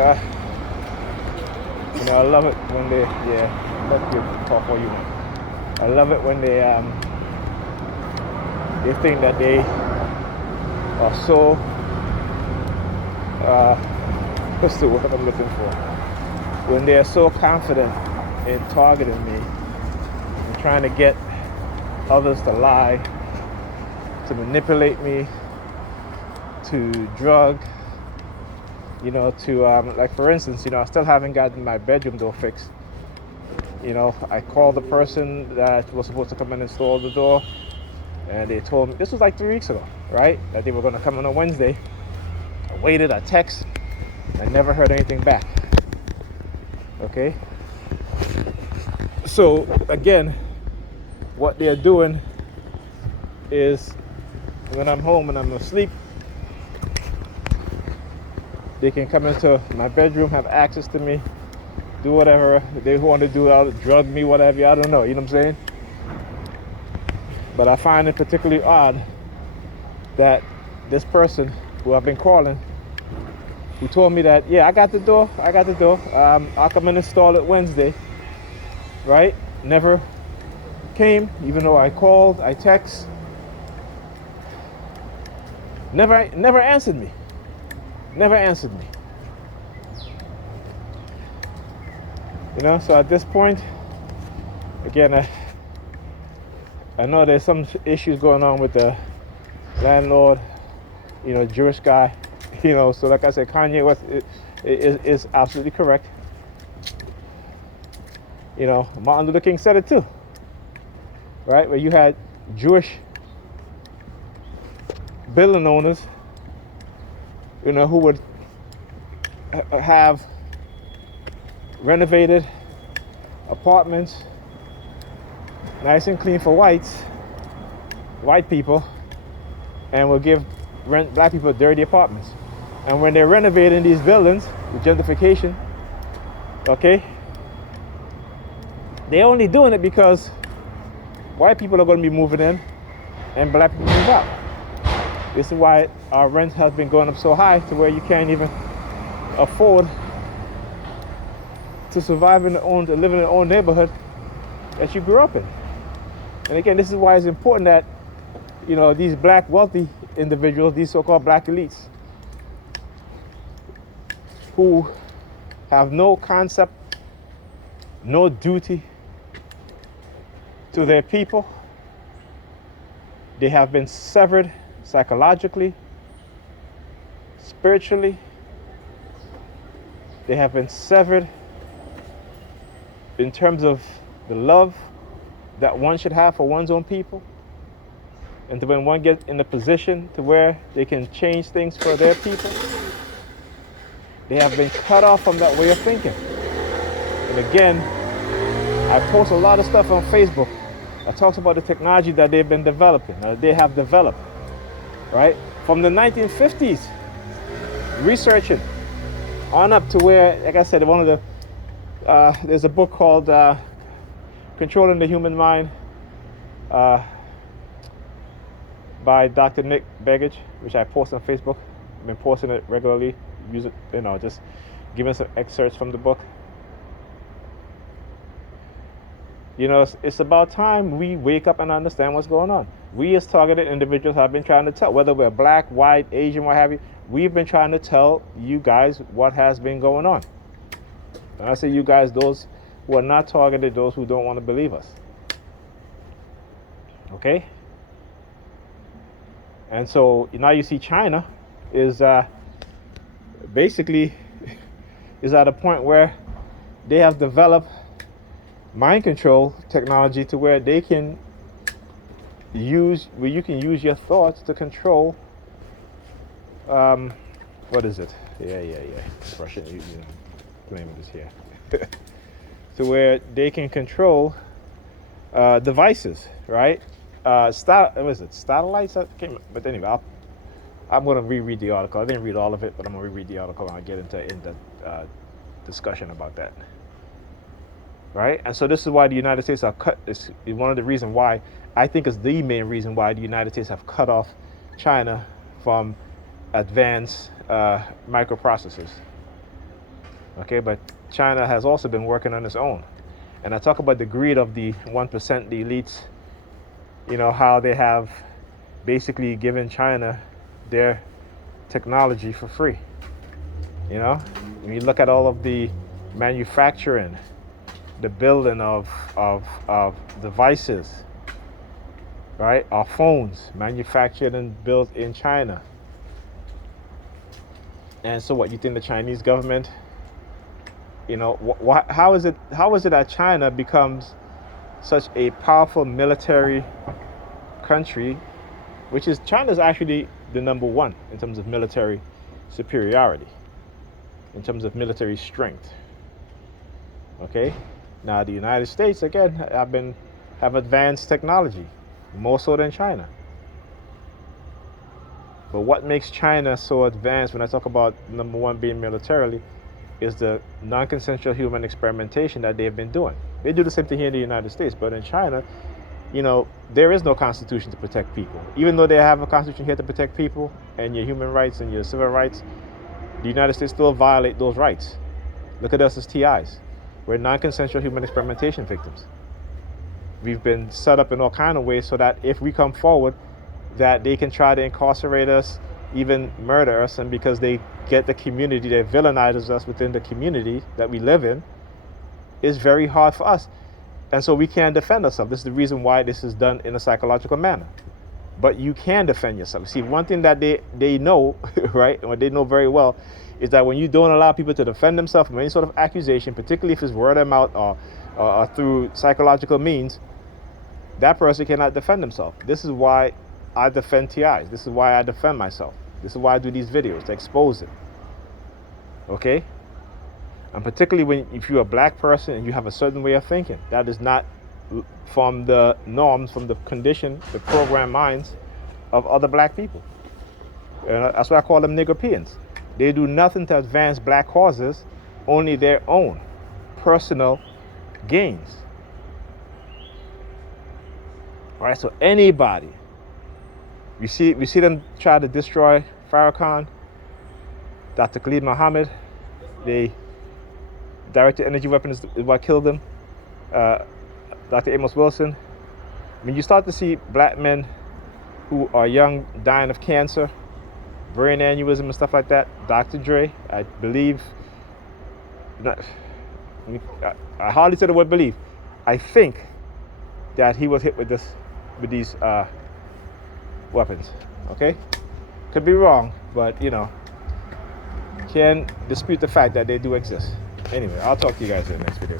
I love it when they, let you talk what you want. I love it when they think that they are so, what's the word I'm looking for? When they are so confident in targeting me, and trying to get others to lie, to manipulate me, to drug, to, like for instance, I still haven't gotten my bedroom door fixed. I called the person that was supposed to come and install the door, and they told me, this was like 3 weeks ago, right? That they were going to come on a Wednesday. I waited, I texted, I never heard anything back. Okay? So, again, what they're doing is when I'm home and I'm asleep, they can come into my bedroom, have access to me, do whatever they want to do, drug me, whatever, I don't know, you know what I'm saying? But I find it particularly odd that this person who I've been calling, who told me that, I got the door, I'll come and install it Wednesday, right? Never came, even though I called, I text, never answered me. So at this point, again, I know there's some issues going on with the landlord, Jewish guy, so like I said, Kanye West is absolutely correct. Martin Luther King said it too, right? Where you had Jewish building owners, who would have renovated apartments, nice and clean for white people, and will give black people dirty apartments. And when they're renovating these buildings with gentrification, okay, they're only doing it because white people are going to be moving in and black people move out. This is why our rent has been going up so high to where you can't even afford to survive to live in your own neighborhood that you grew up in. And again, this is why it's important that, these black wealthy individuals, these so-called black elites, who have no concept, no duty to their people, they have been severed psychologically, spiritually. They have been severed in terms of the love that one should have for one's own people. And to when one gets in a position to where they can change things for their people, they have been cut off from that way of thinking. And again, I post a lot of stuff on Facebook. I talk about the technology that they've been developing, they have developed, right? From the 1950s, researching on up to where, like I said, there's a book called Controlling the Human Mind by Dr. Nick Begich, which I post on Facebook. I've been posting it regularly, use it, just giving some excerpts from the book. It's about time we wake up and understand what's going on. We as targeted individuals have been trying to tell, whether we're black, white, Asian, what have you, we've been trying to tell you guys what has been going on. And I say you guys, those who are not targeted, those who don't want to believe us. Okay? And so now you see China is basically is at a point where they have developed mind control technology to where they can you can use your thoughts to control what is it? Russian, claiming this here. To where they can control devices, right? Satellites? But anyway, I'm going to reread the article. I didn't read all of it, but I'm going to reread the article and I'll get into in-depth discussion about that. Right? And so this is why the United States are cut. Is one of the reasons why, I think is the main reason why the United States have cut off China from advanced microprocessors. Okay, but China has also been working on its own. And I talk about the greed of the 1%, the elites, how they have basically given China their technology for free. When you look at all of the manufacturing, the building of devices, right? Our phones manufactured and built in China. And so what, you think the Chinese government, how is it that China becomes such a powerful military country, which is China's actually the number one in terms of military superiority, in terms of military strength. Okay? Now the United States, again, have advanced technology, more so than China. But what makes China so advanced, when I talk about number one being militarily, is the non-consensual human experimentation that they've been doing. They do the same thing here in the United States, but in China, there is no constitution to protect people. Even though they have a constitution here to protect people and your human rights and your civil rights, the United States still violate those rights. Look at us as TIs. We're non-consensual human experimentation victims. We've been set up in all kinds of ways so that if we come forward, that they can try to incarcerate us, even murder us, and because they get the community, they villainize us within the community that we live in, it's very hard for us. And so we can't defend ourselves. This is the reason why this is done in a psychological manner. But you can defend yourself. See, one thing that they know, right, and what they know very well, is that when you don't allow people to defend themselves from any sort of accusation, particularly if it's word of mouth or through psychological means, that person cannot defend themselves. This is why I defend TIs. This is why I defend myself. This is why I do these videos, to expose it. Okay? And particularly if you're a black person and you have a certain way of thinking, that is not from the norms, from the condition, the programmed minds of other black people. And that's why I call them niggerpeans. They do nothing to advance black causes, only their own personal gains. All right, so anybody, we see them try to destroy Farrakhan, Dr. Khalid Muhammad. They directed energy weapons is what killed them. Dr. Amos Wilson. When you start to see black men who are young dying of cancer, brain aneurysm and stuff like that, Dr. Dre, I believe, I hardly said the word believe. I think that he was hit with these weapons. Okay, could be wrong, but can't dispute the fact that they do exist. Anyway, I'll talk to you guys in the next video.